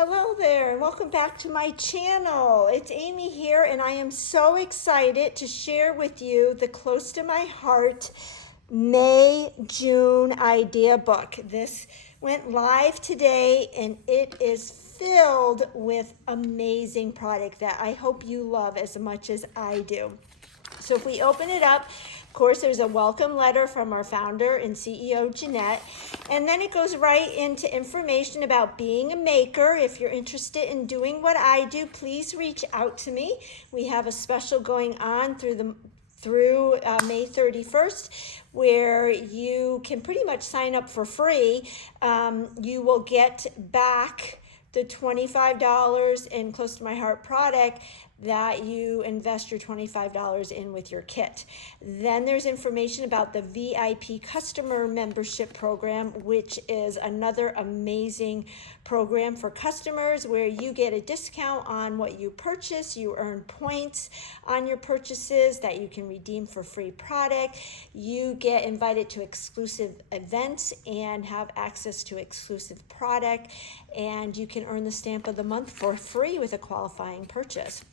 Hello there and welcome back to my channel. It's Amy here and I am so excited to share with you the Close to My Heart May-June idea book. This went live today and it is filled with amazing product that I hope you love as much as I do. So if we open it up, of course, there's a welcome letter from our founder and CEO, Jeanette, and then it goes right into information about being a maker. If you're interested in doing what I do, please reach out to me. We have a special going on through May 31st, where you can pretty much sign up for free. You will get back the $25 in Close to My Heart product that you invest your $25 in with your kit. Then there's information about the VIP customer membership program, which is another amazing program for customers where you get a discount on what you purchase. You earn points on your purchases that you can redeem for free product. You get invited to exclusive events and have access to exclusive product, and you can earn the stamp of the month for free with a qualifying purchase.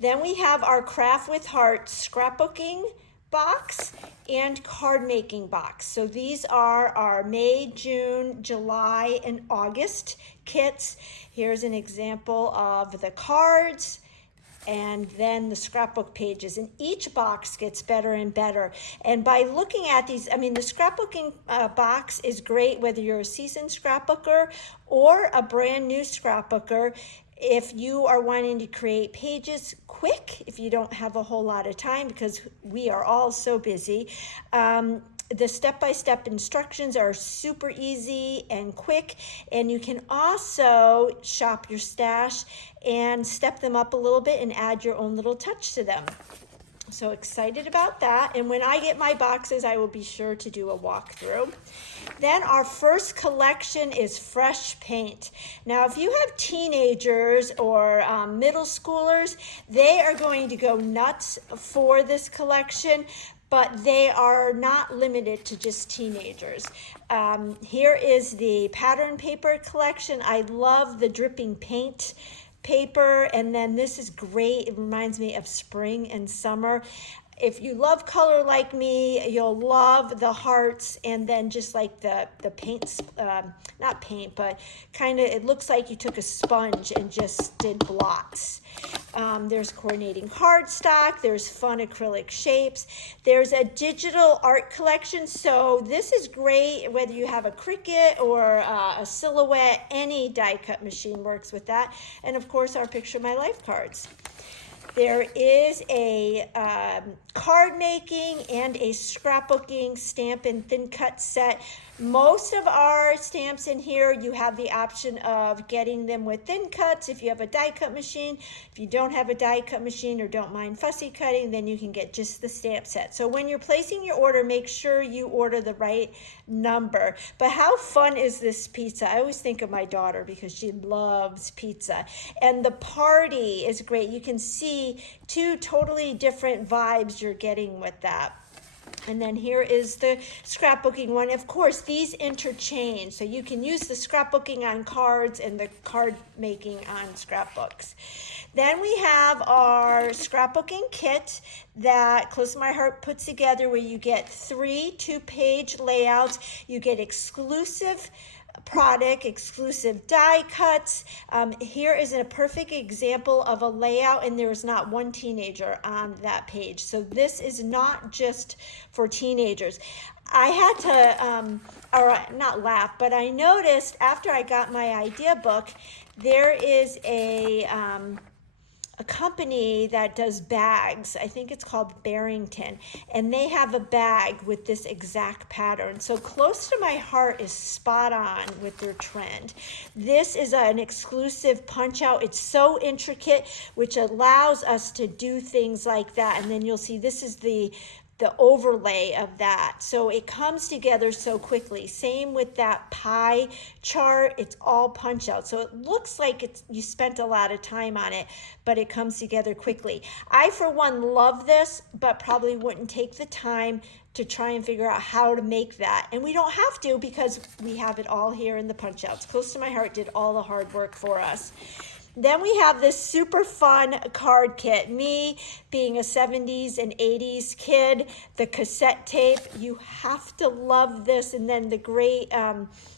Then we have our Craft with Heart scrapbooking box and card making box. So these are our May, June, July, and August kits. Here's an example of the cards and then the scrapbook pages, and each box gets better and better. And by looking at these, I mean, the scrapbooking box is great whether you're a seasoned scrapbooker or a brand new scrapbooker. If you are wanting to create pages quick, if you don't have a whole lot of time, because we are all so busy, the step-by-step instructions are super easy and quick, and you can also shop your stash and step them up a little bit and add your own little touch to them. So excited about that. And when I get my boxes, I will be sure to do a walkthrough. Then our first collection is fresh paint. Now, if you have teenagers or middle schoolers, they are going to go nuts for this collection, but they are not limited to just teenagers. Here is the pattern paper collection. I love the dripping paint paper, and then this is great. It reminds me of spring and summer. If you love color like me, you'll love the hearts, and then just like the paints, not paint, but kind of, it looks like you took a sponge and just did blots. There's coordinating cardstock, there's fun acrylic shapes, there's a digital art collection. So this is great whether you have a Cricut or a Silhouette, any die cut machine works with that. And of course our Picture My Life cards. There is a card making and a scrapbooking stamp and thin cut set. Most of our stamps in here, you have the option of getting them with thin cuts if you have a die cut machine. If you don't have a die cut machine or don't mind fussy cutting, then you can get just the stamp set. So when you're placing your order, make sure you order the right number. But how fun is this pizza? I always think of my daughter because she loves pizza. And the party is great. You can see two totally different vibes you're getting with that. And then here is the scrapbooking one. Of course, these interchange, so you can use the scrapbooking on cards and the card making on scrapbooks. Then we have our scrapbooking kit that Close to My Heart puts together, where you get 3 two-page layouts. You get exclusive product, exclusive die cuts. Here is a perfect example of a layout, and there is not one teenager on that page. So this is not just for teenagers. I had to, or not laugh, but I noticed after I got my idea book, there is a company that does bags. I think it's called Barrington, and they have a bag with this exact pattern. So Close to My Heart is spot on with their trend. This is an exclusive punch out. It's so intricate, which allows us to do things like that. And then you'll see this is the overlay of that. So it comes together so quickly. Same with that pie chart. It's all punch out. So it looks like you spent a lot of time on it, but it comes together quickly. I, for one, love this, but probably wouldn't take the time to try and figure out how to make that. And we don't have to because we have it all here in the punch outs. Close to My Heart did all the hard work for us. Then we have this super fun card kit. Me being a 70s and 80s kid, the cassette tape, you have to love this. And then the great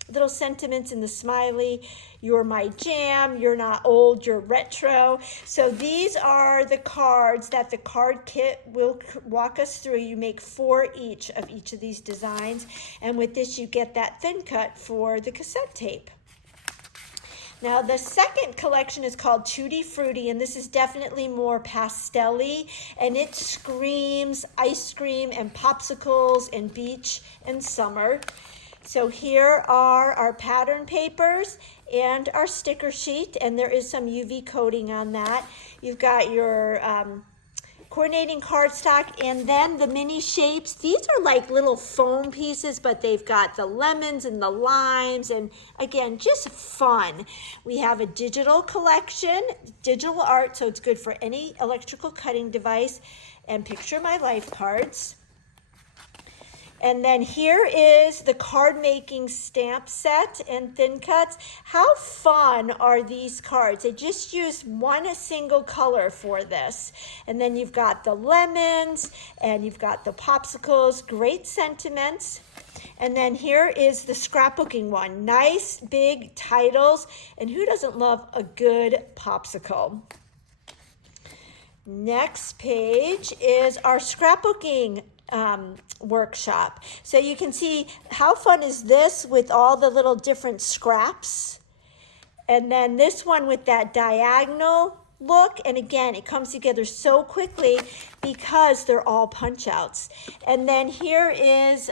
little sentiments in the smiley. You're my jam, you're not old, you're retro. So these are the cards that the card kit will walk us through. You make 4 each of each of these designs. And with this, you get that thin cut for the cassette tape. Now, the second collection is called Tutti Frutti, and this is definitely more pastel-y, and it screams ice cream and popsicles and beach and summer. So here are our pattern papers and our sticker sheet, and there is some UV coating on that. You've got your coordinating cardstock, and then the mini shapes. These are like little foam pieces, but they've got the lemons and the limes, and again, just fun. We have a digital collection, digital art, so it's good for any electrical cutting device, and Picture My Life cards. And then here is the card making stamp set and thin cuts. How fun are these cards? They just used one single color for this. And then you've got the lemons and you've got the popsicles, great sentiments. And then here is the scrapbooking one. Nice big titles. And who doesn't love a good popsicle? Next page is our scrapbooking workshop. So you can see how fun is this with all the little different scraps. And then this one with that diagonal look. And again, it comes together so quickly because they're all punch outs. And then here is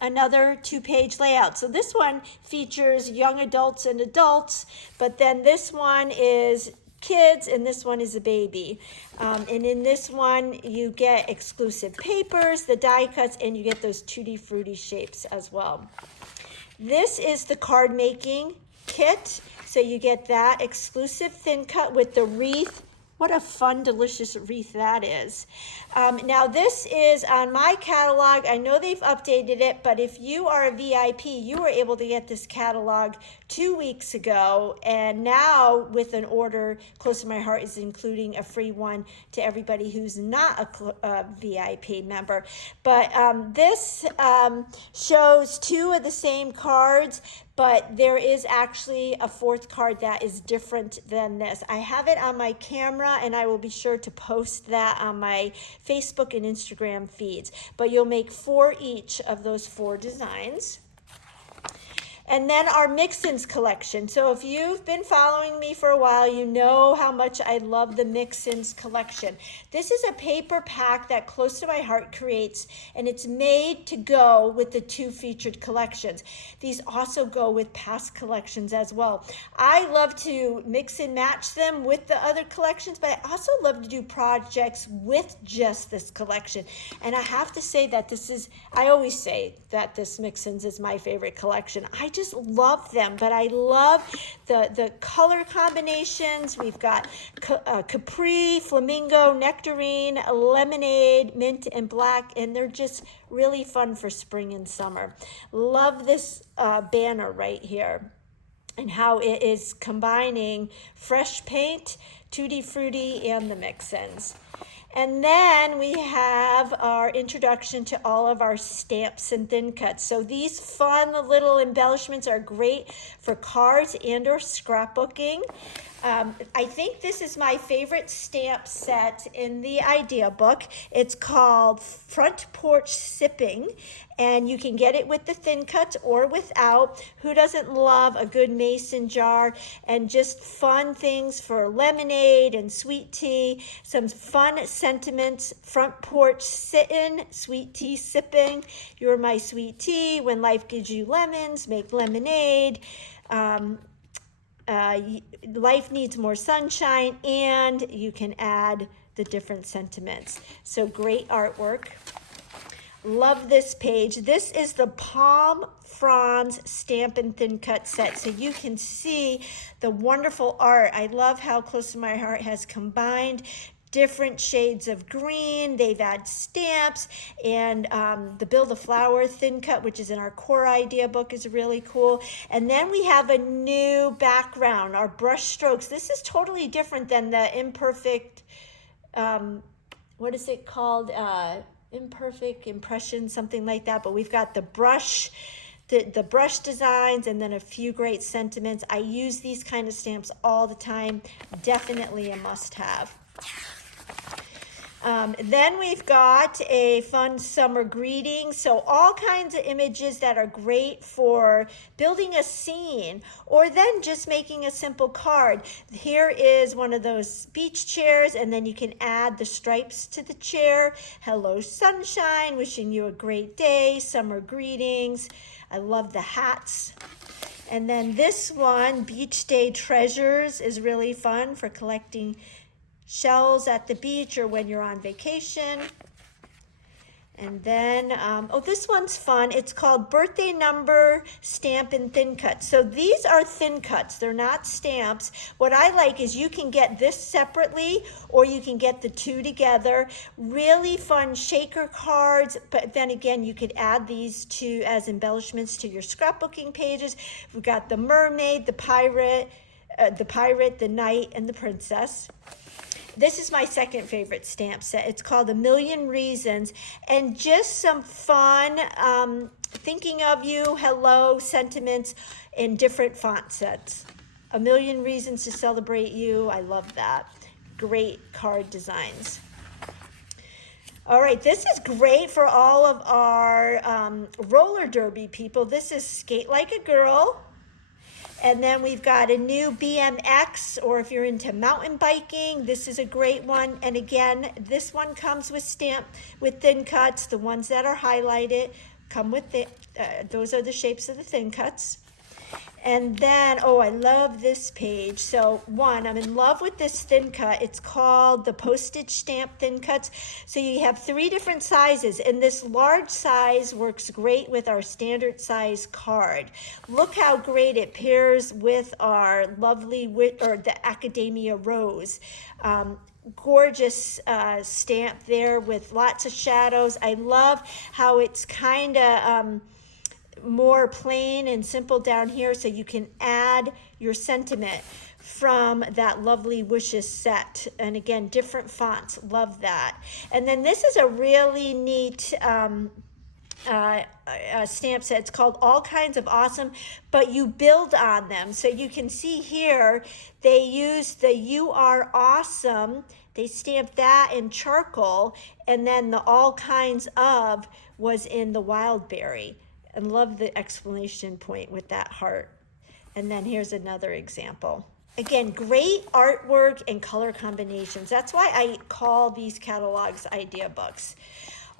another 2-page layout. So this one features young adults and adults, but then this one is kids, and this one is a baby. And in this one, you get exclusive papers, the die cuts, and you get those Tutti Frutti shapes as well. This is the card making kit. So you get that exclusive thin cut with the wreath. What a fun, delicious wreath that is. Now this is on my catalog. I know they've updated it, but if you are a VIP, you were able to get this catalog 2 weeks ago. And now with an order, Close to My Heart is including a free one to everybody who's not a VIP member. But this shows 2 of the same cards, but there is actually a 4th card that is different than this. I have it on my camera, and I will be sure to post that on my Facebook and Instagram feeds. But you'll make 4 each of those 4 designs. And then our mix-ins collection. So if you've been following me for a while, you know how much I love the mix-ins collection. This is a paper pack that Close to My Heart creates, and it's made to go with the 2 featured collections. These also go with past collections as well. I love to mix and match them with the other collections, but I also love to do projects with just this collection. And I have to say that I always say that this mix-ins is my favorite collection. I just love them, but I love the color combinations. We've got Capri, Flamingo, Nectarine, Lemonade, Mint, and Black, and they're just really fun for spring and summer. Love this banner right here and how it is combining fresh paint, Tutti Frutti, and the mix-ins. And then we have our introduction to all of our stamps and thin cuts. So these fun little embellishments are great for cards and or scrapbooking. I think this is my favorite stamp set in the idea book. It's called Front Porch Sipping, and you can get it with the thin cuts or without. Who doesn't love a good mason jar? And just fun things for lemonade and sweet tea. Some fun sentiments: front porch sitting, sweet tea sipping. You're my sweet tea. When life gives you lemons, make lemonade. Life needs more sunshine, and you can add the different sentiments. So great artwork. Love this page. This is the Palm Fronds Stampin' Thin Cut set. So you can see the wonderful art. I love how Close to My Heart has combined different shades of green. They've had stamps, and the Build a Flower Thin Cut, which is in our core idea book, is really cool. And then we have a new background, our brush strokes. This is totally different than the imperfect, what is it called? Imperfect impression, something like that. But we've got the brush, the brush designs, and then a few great sentiments. I use these kind of stamps all the time. Definitely a must-have. Then we've got a fun summer greeting. So all kinds of images that are great for building a scene or then just making a simple card. Here is one of those beach chairs, and then you can add the stripes to the chair. Hello sunshine, wishing you a great day, summer greetings. I love the hats. And then this one, Beach Day Treasures, is really fun for collecting shells at the beach or when you're on vacation. And then, oh, this one's fun. It's called Birthday Number Stampin' Thin Cuts. So these are thin cuts. They're not stamps. What I like is you can get this separately or you can get the two together. Really fun shaker cards, but then again, you could add these to as embellishments to your scrapbooking pages. We've got the mermaid, the pirate, the knight, and the princess. This is my second favorite stamp set. It's called A Million Reasons, and just some fun thinking of you, hello, sentiments in different font sets. A Million Reasons to Celebrate You. I love that. Great card designs. All right, this is great for all of our roller derby people. This is Skate Like a Girl. And then we've got a new BMX, or if you're into mountain biking, this is a great one. And again, this one comes with thin cuts. The ones that are highlighted come with it. Those are the shapes of the thin cuts. And then, oh, I love this page. So one, I'm in love with this thin cut. It's called the Postage Stamp Thin Cuts. So you have 3 different sizes, and this large size works great with our standard size card. Look how great it pairs with our lovely, or the Academia Rose. Gorgeous stamp there with lots of shadows. I love how it's kind of more plain and simple down here, so you can add your sentiment from that lovely wishes set. And again, different fonts, love that. And then this is a really neat stamp set. It's called All Kinds of Awesome, but you build on them. So you can see here, they use the You Are Awesome. They stamped that in charcoal, and then the All Kinds of was in the wild berry. And love the exclamation point with that heart. And then here's another example. Again, great artwork and color combinations. That's why I call these catalogs idea books.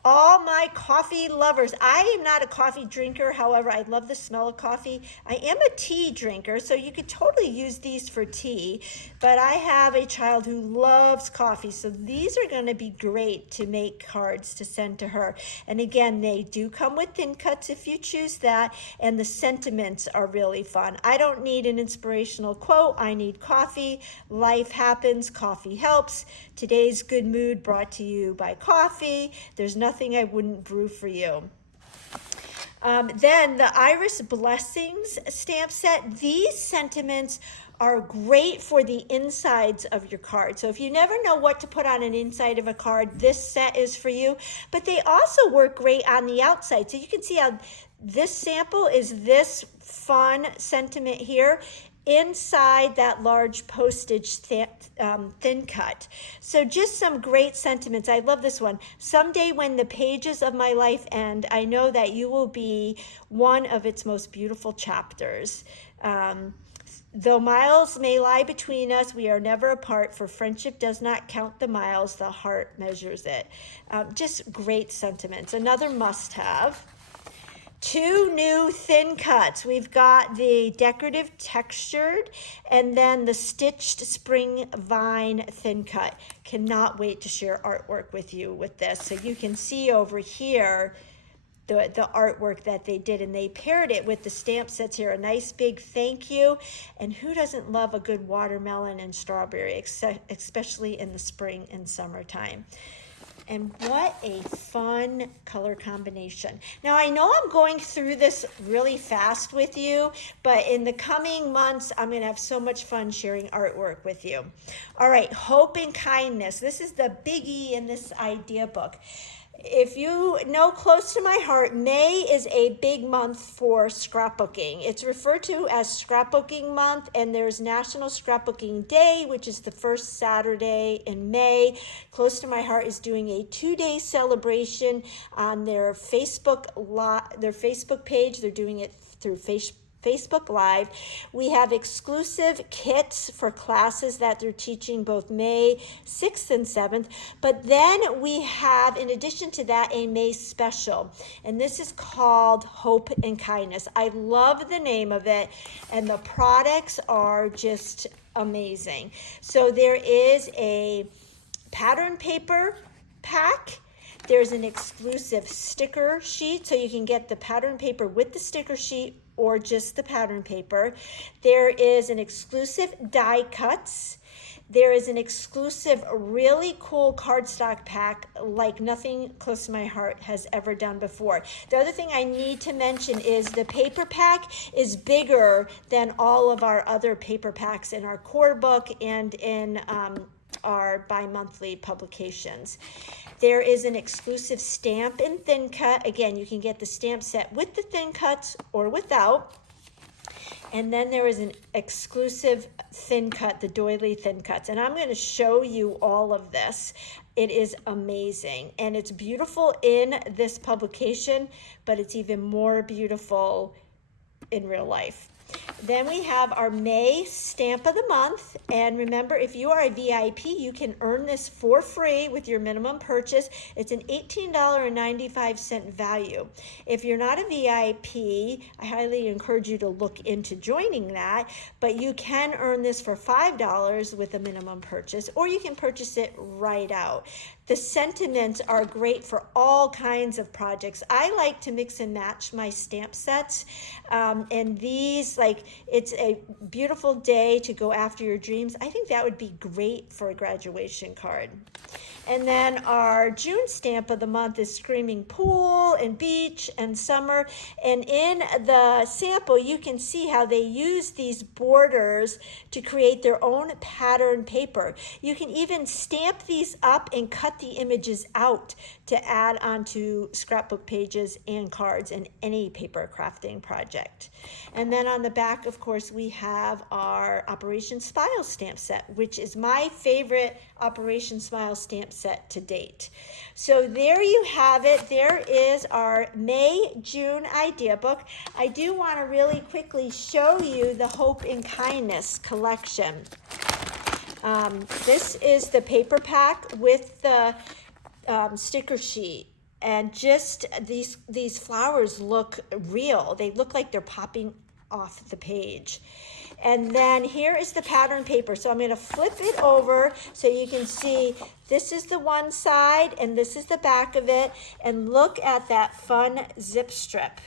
All my coffee lovers. I am not a coffee drinker. However, I love the smell of coffee. I am a tea drinker, so you could totally use these for tea. But I have a child who loves coffee, so these are going to be great to make cards to send to her. And again, they do come with thin cuts if you choose that, and the sentiments are really fun. I don't need an inspirational quote. I need coffee. Life happens. Coffee helps. Today's good mood brought to you by coffee. There's nothing I wouldn't brew for you. Then the Iris Blessings stamp set. These sentiments are great for the insides of your card. So if you never know what to put on an inside of a card, this set is for you. But they also work great on the outside. So you can see how this sample is this fun sentiment here inside that large postage thin cut. So just some great sentiments. I love this one. Someday when the pages of my life end, I know that you will be one of its most beautiful chapters. Though miles may lie between us, we are never apart, for friendship does not count the miles, the heart measures it. Just great sentiments. Another must-have. 2 new thin cuts. We've got the decorative textured and then the stitched spring vine thin cut. Cannot wait to share artwork with you with this. So you can see over here the artwork that they did, and they paired it with the stamp sets here. A nice big thank you. And who doesn't love a good watermelon and strawberry, especially in the spring and summertime? And what a fun color combination. Now, I know I'm going through this really fast with you, but in the coming months, I'm going to have so much fun sharing artwork with you. All right, hope and kindness. This is the biggie in this idea book. If you know, close to my heart, May is a big month for scrapbooking. It's referred to as Scrapbooking Month, and there's National Scrapbooking Day, which is the first Saturday in May. Close to my heart is doing a 2-day celebration on their Facebook page. They're doing it through Facebook Live. We have exclusive kits for classes that they're teaching both May 6th and 7th. But then we have, in addition to that, a May special. And this is called Hope and Kindness. I love the name of it, and the products are just amazing. So there is a pattern paper pack. There's an exclusive sticker sheet, so you can get the pattern paper with the sticker sheet or just the pattern paper. There is an exclusive die cuts. There is an exclusive, really cool cardstock pack like nothing close to my heart has ever done before. The other thing I need to mention is the paper pack is bigger than all of our other paper packs in our core book and in our bi-monthly publications. There is an exclusive stamp and thin cut. Again, you can get the stamp set with the thin cuts or without. And then there is an exclusive thin cut, the doily thin cuts. And I'm going to show you all of this. It is amazing. And it's beautiful in this publication, but it's even more beautiful in real life. Then we have our May stamp of the month. And remember, if you are a VIP, you can earn this for free with your minimum purchase. It's an $18.95 value. If you're not a VIP, I highly encourage you to look into joining that, but you can earn this for $5 with a minimum purchase, or you can purchase it right out. The sentiments are great for all kinds of projects. I like to mix and match my stamp sets, and these, like, it's a beautiful day to go after your dreams. I think that would be great for a graduation card. And then our June stamp of the month is Screaming Pool and Beach and Summer. And in the sample, you can see how they use these borders to create their own pattern paper. You can even stamp these up and cut the images out to add onto scrapbook pages and cards in any paper crafting project. And then on the back, of course, we have our Operation Smile stamp set, which is my favorite Operation Smile stamp set to date. So there you have it. There is our May-June idea book. I do want to really quickly show you the Hope and Kindness collection. This is the paper pack with the sticker sheet. And just these flowers look real. They look like they're popping off the page. And then here is the pattern paper. So I'm going to flip it over so you can see this is the one side and this is the back of it. And look at that fun zip strip.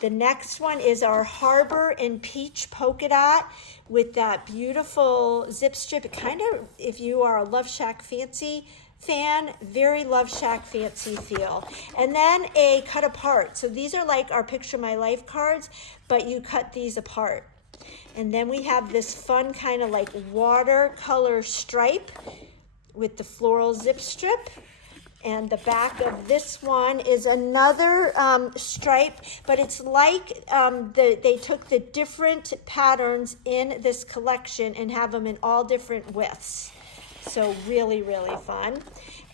The next one is our Harbor and Peach polka dot with that beautiful zip strip. It kind of, if you are a Love Shack Fancy fan, very Love Shack Fancy feel. And then a cut apart. So these are like our Picture My Life cards, but you cut these apart. And then we have this fun kind of like watercolor stripe with the floral zip strip. And the back of this one is another stripe, but it's like they took the different patterns in this collection and have them in all different widths. So really, really fun.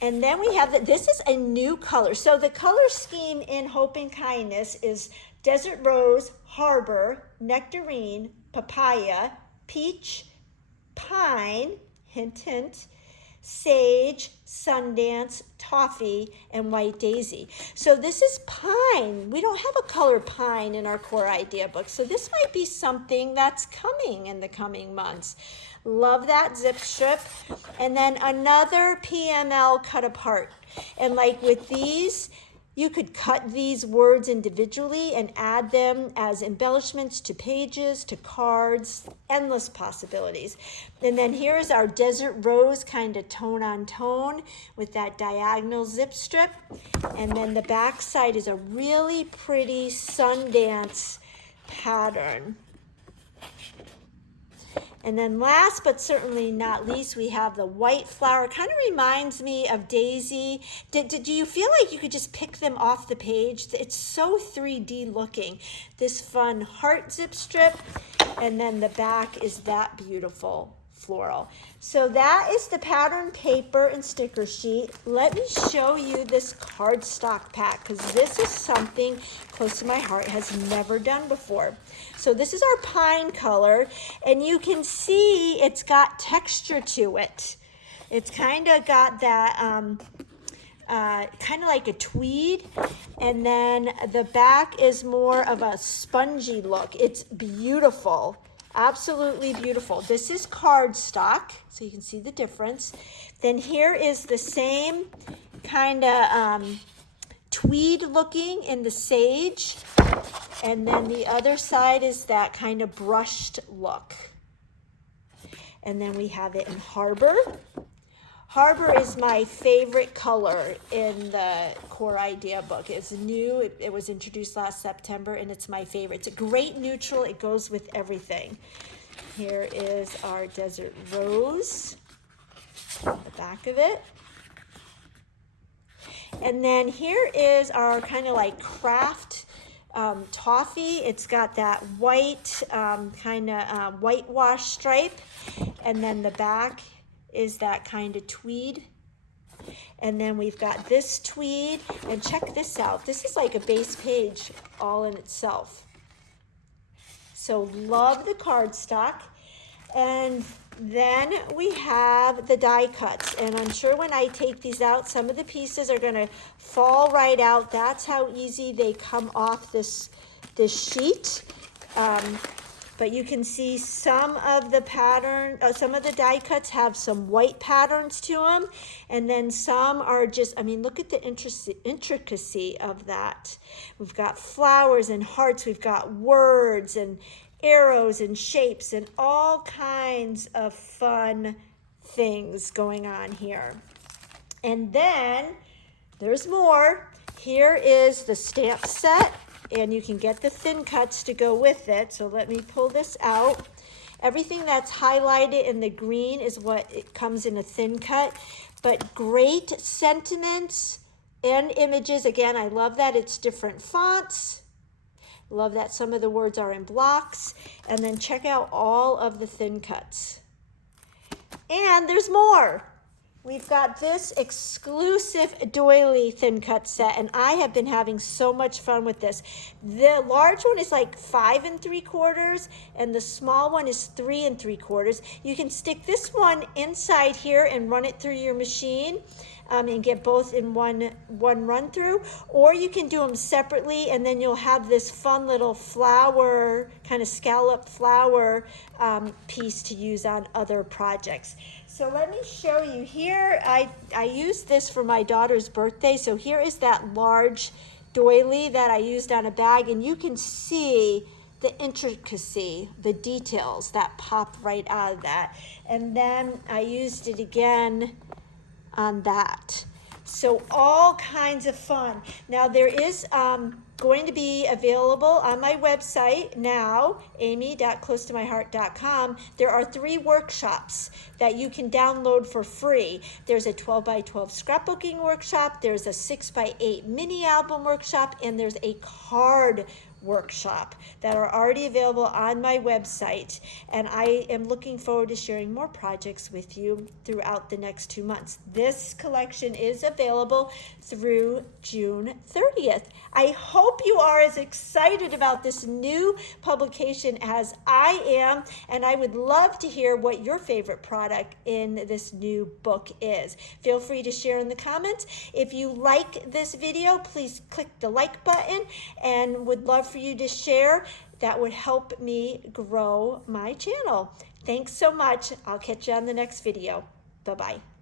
And then we have this is a new color. So the color scheme in Hope and Kindness is Desert Rose, Harbor, Nectarine, Papaya, Peach, Pine, hint, hint, Sage, Sundance, Toffee, and White Daisy. So this is pine. We don't have a color pine in our core idea book. So this might be something that's coming in the coming months. Love that zip strip. And then another PML cut apart. And like with these, You could cut these words individually and add them as embellishments to pages, to cards, endless possibilities. And then here's our desert rose kind of tone on tone with that diagonal zip strip. And then the back side is a really pretty Sundance pattern. And then last but certainly not least, we have the white flower. Kind of reminds me of Daisy. Do you feel like you could just pick them off the page? It's so 3D looking. This fun heart zip strip, and then the back is that beautiful floral. So that is the pattern paper and sticker sheet. Let me show you this cardstock pack, because this is something close to my heart, has never done before. So this is our pine color, and you can see it's got texture to it. It's kind of got that kind of like a tweed, and then the back is more of a spongy look. It's beautiful. Absolutely beautiful. This is cardstock, so you can see the difference. Then here is the same kind of tweed looking in the sage. And then the other side is that kind of brushed look. And then we have it in Harbor. Harbor is my favorite color in the Core Idea book. It's new. It was introduced last September, and it's my favorite. It's a great neutral. It goes with everything. Here is our Desert Rose, the back of it. And then here is our kind of like craft toffee. It's got that white kind of whitewash stripe, and then the back is that kind of tweed. And then we've got this tweed, and check this out. This is like a base page all in itself. So love the cardstock. And then we have the die cuts, and I'm sure when I take these out, some of the pieces are going to fall right out. That's how easy they come off this sheet. But you can see some of the pattern, some of the die cuts have some white patterns to them, and then some are just, I mean, look at the intricacy of that. We've got flowers and hearts, we've got words and arrows and shapes and all kinds of fun things going on here. And then there's more. Here is the stamp set, and you can get the thin cuts to go with it. So let me pull this out. Everything that's highlighted in the green is what it comes in a thin cut, but great sentiments and images. Again, I love that it's different fonts. Love that some of the words are in blocks. And then check out all of the thin cuts. And there's more. We've got this exclusive doily thin cut set, and I have been having so much fun with this. The large one is like 5 3/4, and the small one is 3 3/4. You can stick this one inside here and run it through your machine. And get both in one run through, or you can do them separately, and then you'll have this fun little flower, kind of scallop flower piece to use on other projects. So let me show you here. I used this for my daughter's birthday, so here is that large doily that I used on a bag, and you can see the intricacy, the details that pop right out of that. And then I used it again on that. So all kinds of fun. Now there is going to be available on my website now, amy.closetomyheart.com. There are 3 workshops that you can download for free. There's a 12x12 scrapbooking workshop, there's a 6x8 mini album workshop, and there's a card workshop that are already available on my website, and I am looking forward to sharing more projects with you throughout the next 2 months. This collection is available through June 30th. I hope you are as excited about this new publication as I am, and I would love to hear what your favorite product in this new book is. Feel free to share in the comments. If you like this video, please click the like button, and would love for you to share. That would help me grow my channel. Thanks so much. I'll catch you on the next video. Bye-bye.